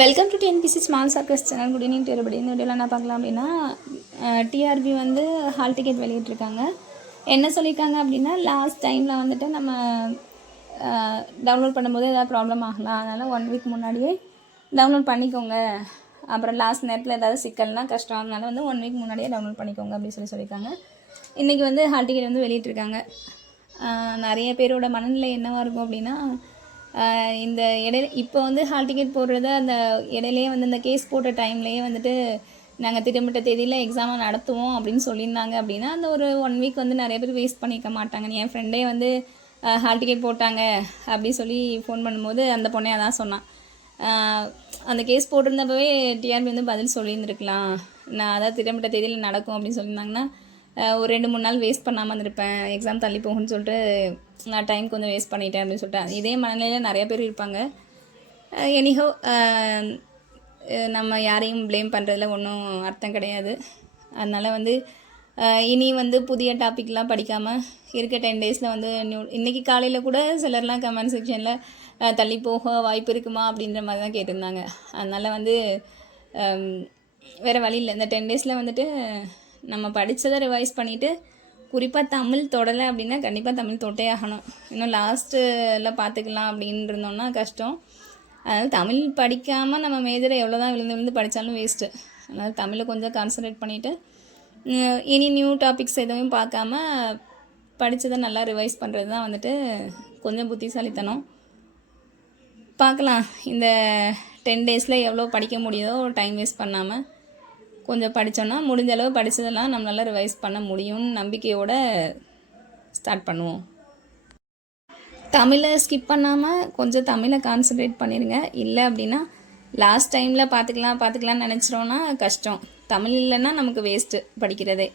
Welcome to TNPSC small circus channel. Good evening to everybody. இந்த வீடியோவில் என்ன பார்க்கலாம் அப்படின்னா, டிஆர்பி வந்து ஹால் டிக்கெட் வெளியிட்டிருக்காங்க. என்ன சொல்லியிருக்காங்க அப்படின்னா, லாஸ்ட் டைமில் வந்துட்டு நம்ம டவுன்லோட் பண்ணும்போது ஏதாவது ப்ராப்ளம் ஆகலாம், அதனால் 1 வீக் முன்னாடியே டவுன்லோட் பண்ணிக்கோங்க. அப்புறம் லாஸ்ட் நேரத்தில் ஏதாவது சிக்கல்னா கஷ்டம், அதனால் வந்து 1 வீக் முன்னாடியே டவுன்லோட் பண்ணிக்கோங்க அப்படின்னு சொல்லியிருக்காங்க. இன்றைக்கி வந்து ஹால் டிக்கெட் வந்து வெளியிட்டிருக்காங்க. நிறைய பேரோட மனநிலை என்னவாக இருக்கும் அப்படின்னா, இந்த இடையில இப்போ வந்து ஹால் டிக்கெட் போடுறத அந்த இடையிலேயே வந்து இந்த கேஸ் போட்ட டைம்லேயே வந்துட்டு நாங்கள் திட்டமிட்ட தேதியில் எக்ஸாமை நடத்துவோம் அப்படின்னு சொல்லியிருந்தாங்க அப்படின்னா, அந்த ஒரு 1 வீக் வந்து நிறைய பேர் வேஸ்ட் பண்ணிக்க மாட்டாங்க. என் ஃப்ரெண்டே வந்து ஹால் டிக்கெட் போட்டாங்க அப்படின்னு சொல்லி ஃபோன் பண்ணும்போது அந்த பொண்ணே அதான் சொன்னான். அந்த கேஸ் போட்டிருந்தப்பவே டிஆர்பி வந்து பதில் சொல்லியிருந்துருக்கலாம், நான் அதாவது திட்டமிட்ட தேதியில் நடக்கும் அப்படின்னு சொல்லியிருந்தாங்கன்னா ஒரு 2-3 நாள் வேஸ்ட் பண்ணாமல் இருந்திருப்பேன், எக்ஸாம் தள்ளி போகும்னு சொல்லிட்டு நான் டைம் கொஞ்சம் வேஸ்ட் பண்ணிட்டேன் அப்படின்னு சொல்லிட்டு இதே மனநிலையில் நிறைய பேர் இருப்பாங்க. எனிஹோ நம்ம யாரையும் ப்ளேம் பண்ணுறதுல ஒன்றும் அர்த்தம் கிடையாது. அதனால் வந்து இனி வந்து புதிய டாப்பிக்லாம் படிக்காமல் இருக்க 10 டேஸில் வந்து இன்றைக்கி காலையில் கூட சிலர்லாம் கமெண்ட் செக்ஷனில் தள்ளி போக வாய்ப்பு இருக்குமா அப்படின்ற மாதிரி தான் கேட்டிருந்தாங்க. அதனால் வந்து வேறு வழி இல்லை. இந்த 10 டேஸில் வந்துட்டு நம்ம படித்ததை ரிவைஸ் பண்ணிவிட்டு, குறிப்பாக தமிழ் தொடலை அப்படின்னா கண்டிப்பாக தமிழ் தொட்டே ஆகணும். இன்னும் லாஸ்ட்டில் பார்த்துக்கலாம் அப்படின்னு இருந்தோம்னா கஷ்டம். அதனால் தமிழ் படிக்காமல் நம்ம மேஜரை எவ்வளோ தான் விழுந்து படித்தாலும் வேஸ்ட்டு. அதனால் தமிழை கொஞ்சம் கான்சன்ட்ரேட் பண்ணிவிட்டு இனி நியூ டாபிக்ஸ் எதுவும் பார்க்காம படித்ததை நல்லா ரிவைஸ் பண்ணுறது தான் வந்துட்டு கொஞ்சம் புத்திசாலித்தனம். பார்க்கலாம் இந்த 10 டேஸில் எவ்வளோ படிக்க முடியுதோ டைம் வேஸ்ட் பண்ணாமல் கொஞ்சம் படித்தோன்னா முடிஞ்ச அளவு படித்ததெல்லாம் நம்மளால் ரிவைஸ் பண்ண முடியும்னு நம்பிக்கையோடு ஸ்டார்ட் பண்ணுவோம். தமிழை ஸ்கிப் பண்ணாமல் கொஞ்சம் தமிழை கான்சன்ட்ரேட் பண்ணிடுங்க. இல்லை அப்படின்னா லாஸ்ட் டைமில் பார்த்துக்கலாம்னு நினச்சிரோன்னா கஷ்டம். தமிழ் இல்லைன்னா நமக்கு வேஸ்ட்டு படிக்கிறதே.